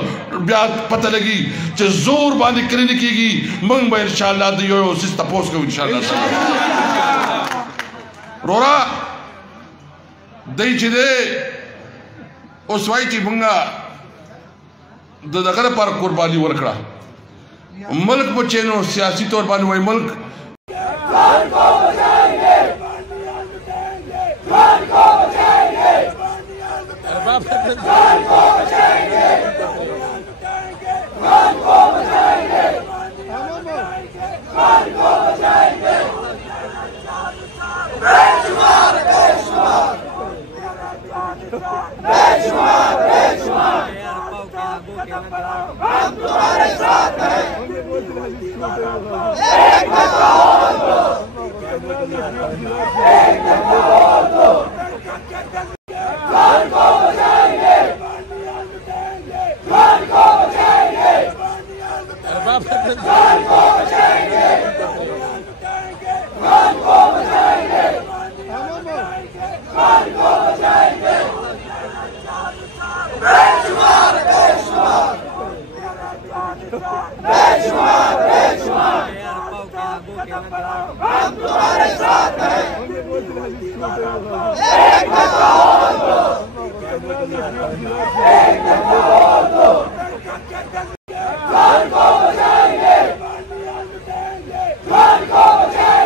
بیا پتہ لگی چې زور باندې کړی کیږي موږ به ان شاء الله د یو سیس تاسو کو ان شاء الله رورا دای چې دې اوس وای چې موږ د دغه پر قرباني ورکړه ملک بچینو سیاسی طور باندې وای ملک हम तुम्हारे साथ हैं एक को बचाएंगे को बचाएंगे को बचाएंगे को बचाएंगे को बचाएंगे बेशुमार बेशुमार बेशुमार बेशुमार हम तुम्हारे साथ हैं एक और दो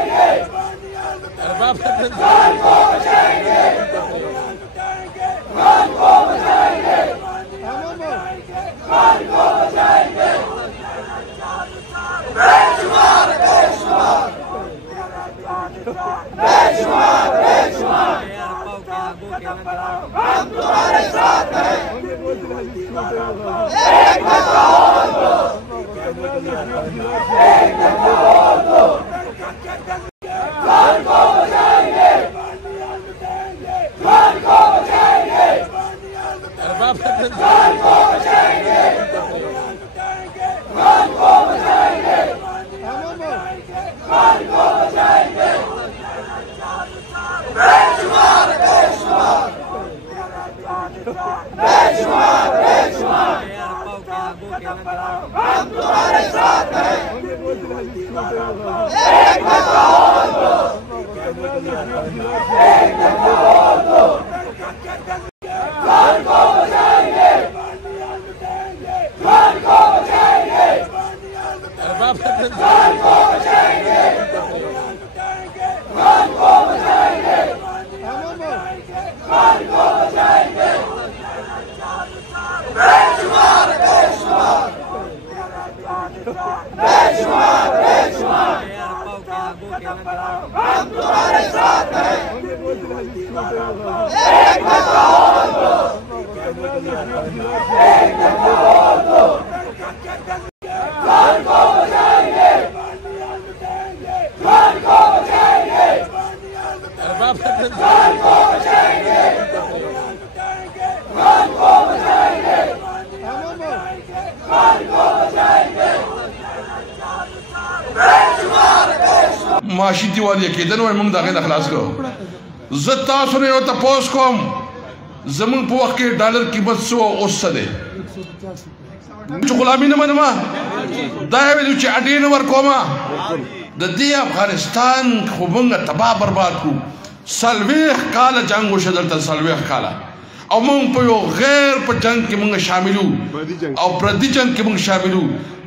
घर को बचाएंगे घर को बचाएंगे घर को बचाएंगे घर को बचाएंगे घर को बचाएंगे बेशुमार बेशुमार बेशुमार बेशुमार हम तुम्हारे साथ हैं एक और दो घर को बचाएंगे घर को बचाएंगे घर को बचाएंगे घर को बचाएंगे घर को बचाएंगे बेशुमार बेशुमार बेशुमार बेशुमार हम तुम्हारे साथ हैं एक और दो घर को बचाएंगे घर को बचाएंगे घर को बचाएंगे घर को बचाएंगे घर को बचाएंगे बेशुमार बेशुमार बेशुमार बेशुमार हम तुम्हारे साथ हैं एक और दो घर को बचाएंगे घर को बचाएंगे घर को बचाएंगे घर को बचाएंगे घर को बचाएंगे बेशुमार बेशुमार माशी दिवाली केदन ور موږ دغه اخلاص کو زتا سره یو تاسو کوم زمون په وخت کې ډالر قیمت سو اوس ده چې غلامي نه منما دا ویل چې اډین ور کوما د دې افغانستان خو موږ تباہ برباد کو سلويخ کال جنگ وشدل سلويخ کال او موږ په یو غیر په جنگ کې موږ شاملو او پردي جنگ کې موږ شاملو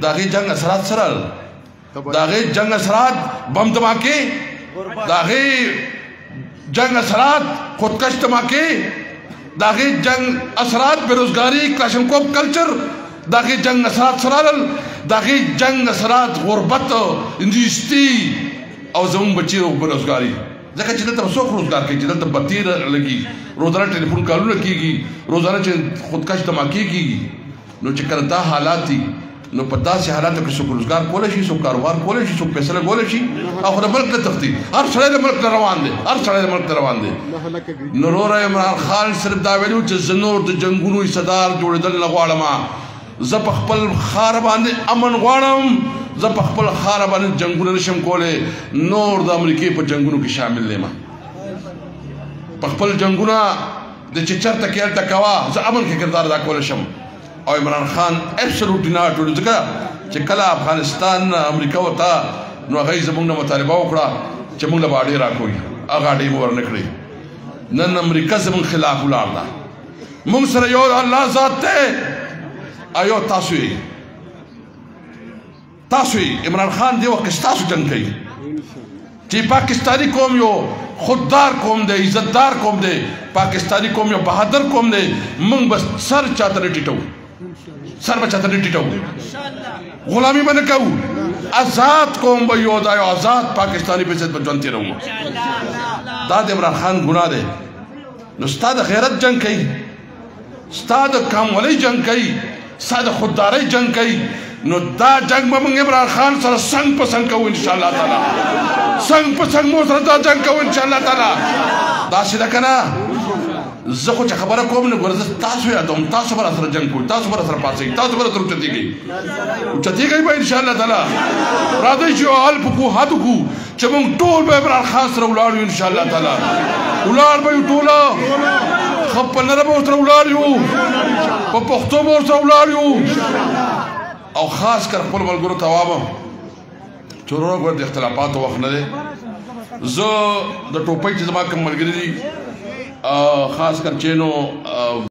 داغه جنگ اثرات سره داغه جنگ اثرات بم دھماکے داغه جنگ اثرات خودکش دھماکے داغه جنگ اثرات بیروزگاری کلاشنکوف کلچر داغه جنگ اثرات سرال داغه جنگ اثرات غربت اندیستی او زمون بچی بیروزگاری ځکه چې دلته څوک روزګار کوي چې دلته بتی لګي روزانه ټلیفون کالونه کیږي روزانه چې خودکش دھماکې کیږي نو چې کله دا حالات دي نو په داسې حالاتو کې څوک روزګار کولی شي څوک کاروبار کولی شي څوک فیصله کولی شي او خو د ملک نه تښتي هر سړی د ملک نه روان دی هر سړی د ملک نه روان دی نو وروره عمران خان صرف دا ویلي و چې زه نور د جنګونو حصهدار جوړېدل نه غواړم زه په خپل ښار باندې امن غواړم زه په خپل ښار باندې جنګونه نشم کولی نور د امریکې په جنګونو کې شامل یم په خپل جنګونه د چې چېرته کې هلته کوه زه امن کې کردار ادا کولی شم او عمران خان ابسولوټلی ناټ ول ځکه چې کله افغانستان امریکا وتا نو هغه زموږ نه مطالبه وکړه چې موږ له باډي راکوي هغه ډی مور نه کړی نن امریکا زموږ خلاف ولاړ ده موږ سره یو الله ذات ته ایو تاسو عمران خان دی وخت تاسو جنگ کوي چې پاکستانی قوم یو خوددار قوم دی عزتدار قوم دی پاکستانی قوم یو بہادر قوم دی موږ بس سر چاته نه ټیټو سر به چاته نه ټیټو غلامی به نه کوو آزاد قوم به یو دا یو آزاد پاکستانی په عزت به ژوند تېروو دا د عمران خان ګناه دی نو ستا د غیرت جنگ کوي ستا د کامولۍ جنگ کوي ستا د خوددارۍ جنگ کوي نو دا جنگ به موږ عمران خان سره څنګ په څنګ کوو انشاءالله تعالی څنګ په څنګ مو سره دا جنگ کوو انشاءالله تعالی داسې ده که نه زه خو چې خبره کوم نه ګوره زه تاسو یادوم تاسو به راسره جنګ کوئ تاسو به راسره پاڅئ تاسو به راسره اوچتېږئ اوچتېږئ به انشاءالله تعالی راځئ چې یو حل په پوهات وکړو چې موږ ټول به عمران خان سره ولاړ یو انشاءالله تعالی ولاړ به یو ټوله ښه په نره به ورسره ولاړ یو په پښتو به ورسره ولاړ یو او خاص کر خپل ملګرو ته وایم چې وروره ګوره د اختلافاتو وخت نه دی زه د ټوپۍ چې زما کوم ملګري دي خاص کر چینو